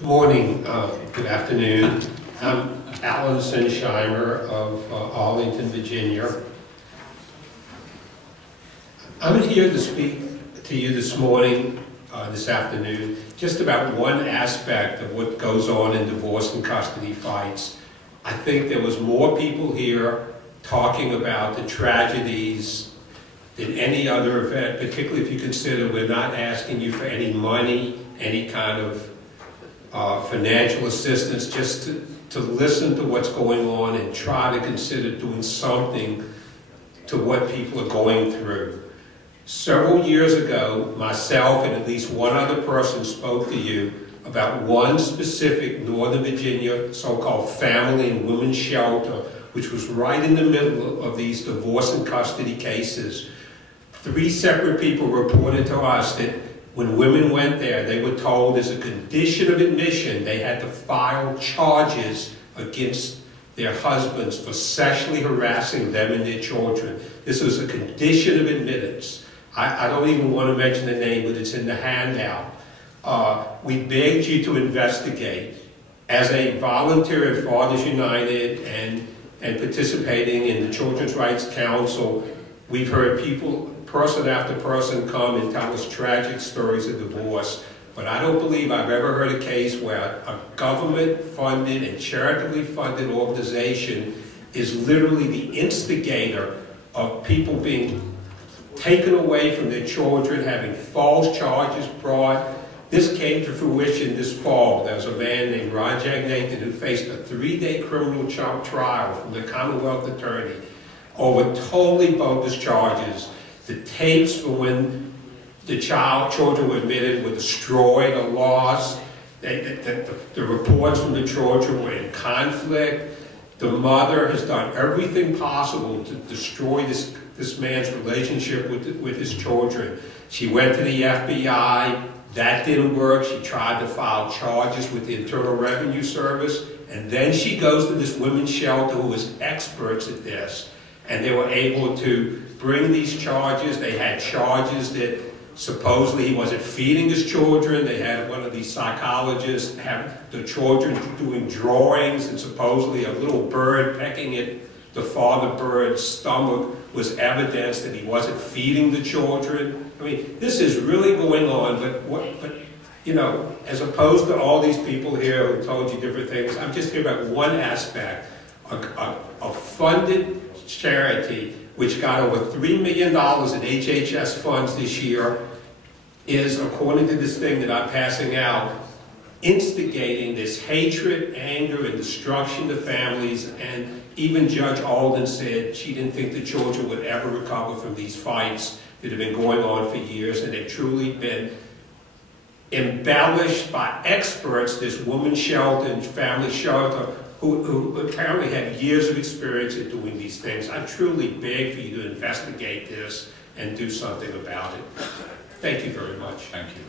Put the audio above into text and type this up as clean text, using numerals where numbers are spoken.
Good morning, good afternoon. I'm Alan Sinsheimer of Arlington, Virginia. I'm here to speak to you this morning, this afternoon, just about one aspect of what goes on in divorce and custody fights. I think there was more people here talking about the tragedies than any other event, particularly if you consider we're not asking you for any money, any kind of financial assistance, just to listen to what's going on and try to consider doing something to what people are going through. Several years ago, myself and at least one other person spoke to you about one specific Northern Virginia so-called family and women's shelter, which was right in the middle of these divorce and custody cases. 3 separate people reported to us that when women went there, they were told as a condition of admission they had to file charges against their husbands for sexually harassing them and their children. This was a condition of admittance. I don't even want to mention the name, but it's in the handout. We begged you to investigate. As a volunteer at Fathers United and participating in the Children's Rights Council, we've heard people, person after person, come and tell us tragic stories of divorce. But I don't believe I've ever heard a case where a government-funded and charitably funded organization is literally the instigator of people being taken away from their children, having false charges brought. This came to fruition this fall. There was a man named Ron Jagannathan who faced a 3-day criminal trial from the Commonwealth Attorney over totally bogus charges. The tapes for when the children were admitted were destroyed or lost. The reports from the children were in conflict. The mother has done everything possible to destroy this man's relationship with his children. She went to the FBI. That didn't work. She tried to file charges with the Internal Revenue Service. And then she goes to this women's shelter who was experts at this. And they were able to bring these charges. They had charges that supposedly he wasn't feeding his children. They had one of these psychologists have the children doing drawings, and supposedly a little bird pecking at the father bird's stomach was evidence that he wasn't feeding the children. I mean, this is really going on, but you know, as opposed to all these people here who told you different things, I'm just here about one aspect. A funded charity which got over $3 million in HHS funds this year is, according to this thing that I'm passing out, instigating this hatred, anger, and destruction to families. And even Judge Alden said she didn't think the children would ever recover from these fights that have been going on for years, and they've truly been embellished by experts, this women's shelter and family shelter, who apparently have years of experience in doing these things. I truly beg for you to investigate this and do something about it. Thank you very much. Thank you.